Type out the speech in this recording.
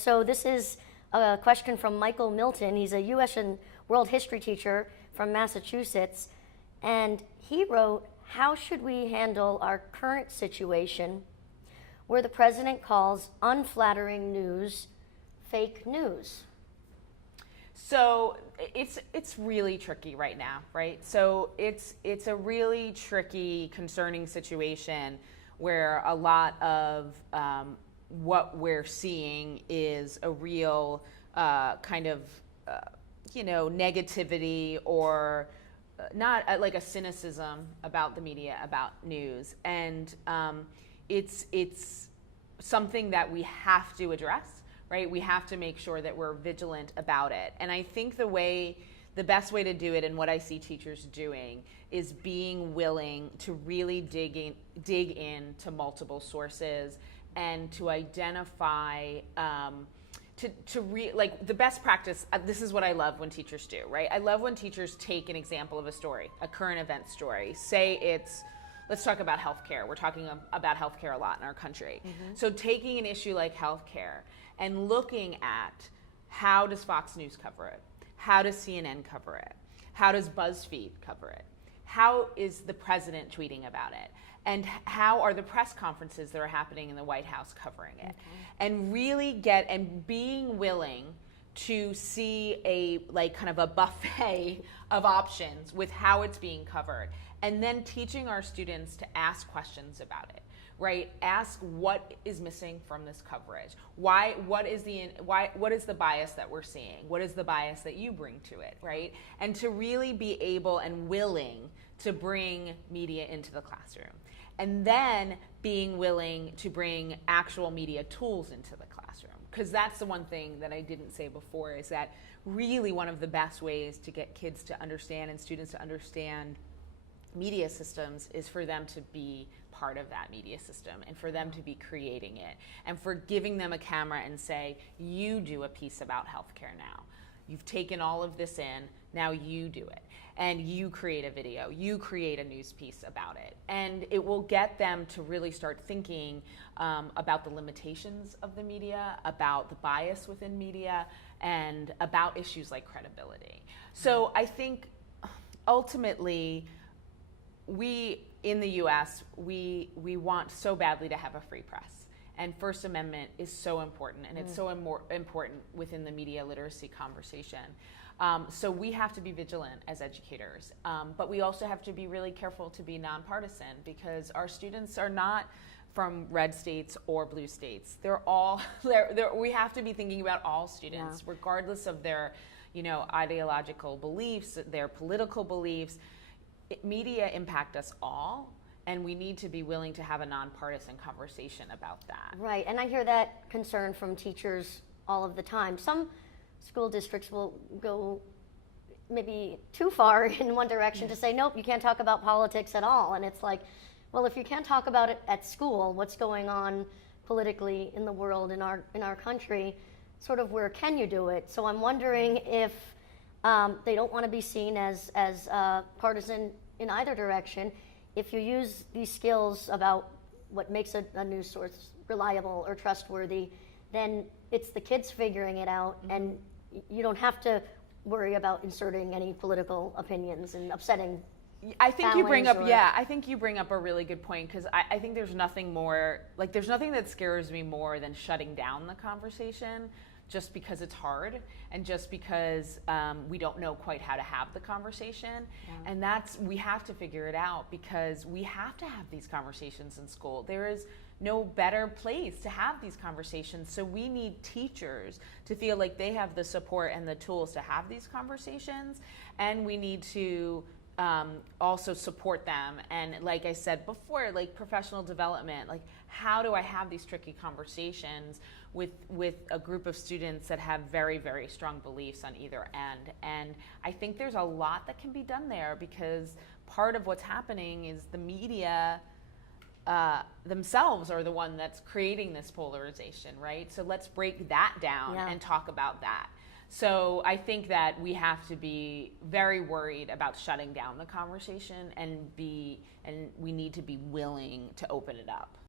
So this is a question from Michael Milton. He's a U.S. and world history teacher from Massachusetts. And he wrote, how should we handle our current situation where the president calls unflattering news fake news? So it's really tricky right now, right? So it's a really tricky, concerning situation where a lot of what we're seeing is a real kind of negativity or not like a cynicism about the media, about news, and it's something that we have to address. Right? We have to make sure that we're vigilant about it. And I think the best way to do it, and what I see teachers doing, is being willing to really dig into multiple sources and to identify, like the best practice. This is what I love when teachers do, right? I love when teachers take an example of a story, a current event story. Say let's talk about healthcare. We're talking about healthcare a lot in our country. Mm-hmm. So taking an issue like healthcare and looking at how does Fox News cover it? How does CNN cover it? How does BuzzFeed cover it? How is the president tweeting about it? And how are the press conferences that are happening in the White House covering it? Okay. And really being willing to see a kind of a buffet of options with how it's being covered. And then teaching our students to ask questions about it. Right? Ask what is missing from this coverage. What is the bias that we're seeing? What is the bias that you bring to it, right? And to really be able and willing to bring media into the classroom. And then being willing to bring actual media tools into the classroom. Because that's the one thing that I didn't say before, is that really one of the best ways to get kids to understand and students to understand media systems is for them to be part of that media system and for them to be creating it and for giving them a camera and say, you do a piece about healthcare now. You've taken all of this in, now you do it. And you create a video, you create a news piece about it. And it will get them to really start thinking about the limitations of the media, about the bias within media, and about issues like credibility. So I think ultimately, we in the U.S., we want so badly to have a free press. And First Amendment is so important, and it's so important within the media literacy conversation. So we have to be vigilant as educators, but we also have to be really careful to be nonpartisan, because our students are not from red states or blue states. They're all, we have to be thinking about all students, regardless of their ideological beliefs, their political beliefs. Media impact us all, and we need to be willing to have a nonpartisan conversation about that. Right, and I hear that concern from teachers all of the time. Some school districts will go maybe too far in one direction to say, nope, you can't talk about politics at all. And it's like, well, if you can't talk about it at school, what's going on politically in the world, in our country, sort of where can you do it? So I'm wondering if they don't want to be seen as partisan in either direction. If you use these skills about what makes a news source reliable or trustworthy, then it's the kids figuring it out, and you don't have to worry about inserting any political opinions and upsetting. I think you bring up a really good point, because I think there's nothing that scares me more than shutting down the conversation, just because it's hard and just because we don't know quite how to have the conversation. Yeah. And we have to figure it out, because we have to have these conversations in school. There is no better place to have these conversations. So we need teachers to feel like they have the support and the tools to have these conversations, and we need to also support them. And like I said before, like professional development, like how do I have these tricky conversations with a group of students that have very, very strong beliefs on either end? And I think there's a lot that can be done there, because part of what's happening is the media themselves are the one that's creating this polarization, right? So let's break that down and talk about that. So I think that we have to be very worried about shutting down the conversation, and we need to be willing to open it up.